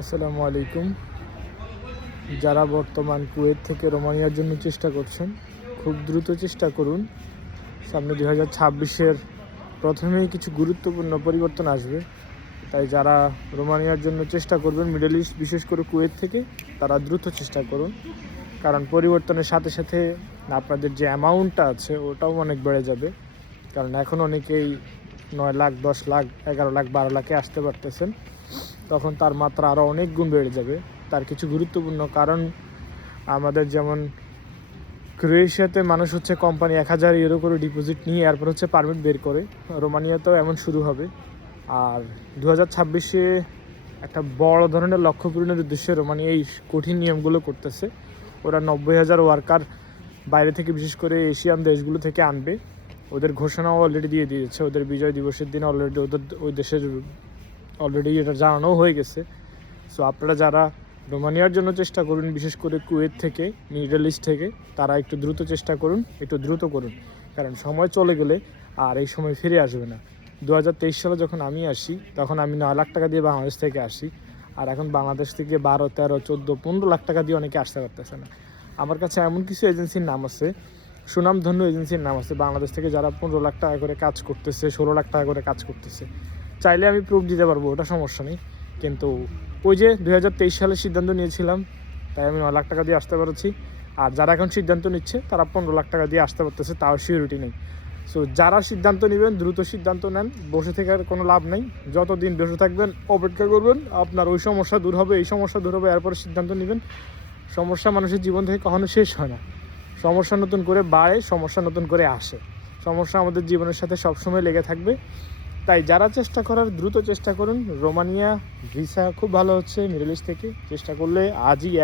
আসসালামু আলাইকুম। যারা বর্তমান কুয়েত থেকে রোমানিয়ার জন্য চেষ্টা করছেন, খুব দ্রুত চেষ্টা করুন। সামনে 2026-এর প্রথমেই কিছু গুরুত্বপূর্ণ পরিবর্তন আসবে। তাই যারা রোমানিয়ার জন্য চেষ্টা করবেন মিডল ইস্ট, বিশেষ করে কুয়েত থেকে, তারা দ্রুত চেষ্টা করুন। কারণ পরিবর্তনের সাথে সাথে আপনাদের যে অ্যামাউন্টটা আছে ওটাও অনেক বেড়ে যাবে। কারণ এখন অনেকেই 9 লাখ, 10 লাখ, 11 লাখ, 12 লাখে আসতে পারতেছেন। তখন তার মাত্রা আরও অনেক গুণ বেড়ে যাবে। তার কিছু গুরুত্বপূর্ণ কারণ, আমাদের যেমন ক্রোয়েশিয়াতে মানুষ হচ্ছে কোম্পানি 1000 ইউরো করে ডিপোজিট নিয়ে এরপর হচ্ছে পারমিট বের করে, রোমানিয়াতেও এমন শুরু হবে। আর 2026-এ একটা বড় ধরনের লক্ষ্য পূরণের উদ্দেশ্যে রোমানিয়া এই কঠিন নিয়মগুলো করতেছে। ওরা 90,000 ওয়ার্কার বাইরে থেকে, বিশেষ করে এশিয়ান দেশগুলো থেকে আনবে। ওদের ঘোষণাও অলরেডি দিয়ে দিয়েছে। ওদের বিজয় দিবসের দিন অলরেডি ওই দেশের অলরেডি এটা জানানো হয়ে গেছে। সো আপনারা যারা রোমানিয়ার জন্য চেষ্টা করুন, বিশেষ করে কুয়েত থেকে, মিডল ইস্ট থেকে, তারা একটু দ্রুত চেষ্টা করুন, একটু দ্রুত করুন। কারণ সময় চলে গেলে আর এই সময় ফিরে আসবে না। 2023 সালে যখন আমি আসি, তখন আমি 9 লাখ টাকা দিয়ে বাংলাদেশ থেকে আসি। আর এখন বাংলাদেশ থেকে 12, 13, 14, 15 লাখ টাকা দিয়ে অনেকে আসতে পারতেছে না। আমার কাছে এমন কিছু এজেন্সির নাম আছে, সুনামধন্য এজেন্সির নাম আছে, বাংলাদেশ থেকে যারা 15 লাখ টাকা করে কাজ করতেছে, 16 লাখ টাকা করে কাজ করতেছে। চাইলে আমি প্রুফ দিতে পারবো, ওটা সমস্যা নেই। কিন্তু ওই যে 2023 সালে সিদ্ধান্ত নিয়েছিলাম, তাই আমি 9 লাখ টাকা দিয়ে আসতে পারছি। আর যারা এখন সিদ্ধান্ত নিচ্ছে তারা 15 লাখ টাকা দিয়ে আসতে পারতেছে, তাও সিউরিটি নেই। সো যারা সিদ্ধান্ত নেবেন, দ্রুত সিদ্ধান্ত নেন। বসে থেকে আর কোনো লাভ নেই। যতদিন বসে থাকবেন, অপেক্ষা করবেন, আপনার ওই সমস্যা দূর হবে, এই সমস্যা দূর হবে, এরপরে সিদ্ধান্ত নেবেন। সমস্যা মানুষের জীবন থেকে কখনো শেষ হয় না। সমস্যা নতুন করে বাড়ে, সমস্যা নতুন করে আসে। সমস্যা আমাদের জীবনের সাথে সবসময় লেগে থাকবে। তাই যারা চেষ্টা করার, দ্রুত চেষ্টা করুন। রোমানিয়া ভিসা খুব ভালো হচ্ছে মিডল ইস্ট থেকে। চেষ্টা করলে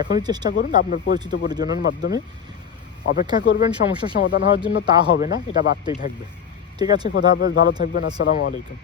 এখনই চেষ্টা করুন। আপনার পরিচিত পরিজনের মাধ্যমে অপেক্ষা করবেন সমস্যার সমাধান হওয়ার জন্য, তা হবে না, এটা বাড়তেই থাকবে। ঠিক আছে, খোদা হাফেজ, ভালো থাকবেন। আসসালামু আলাইকুম।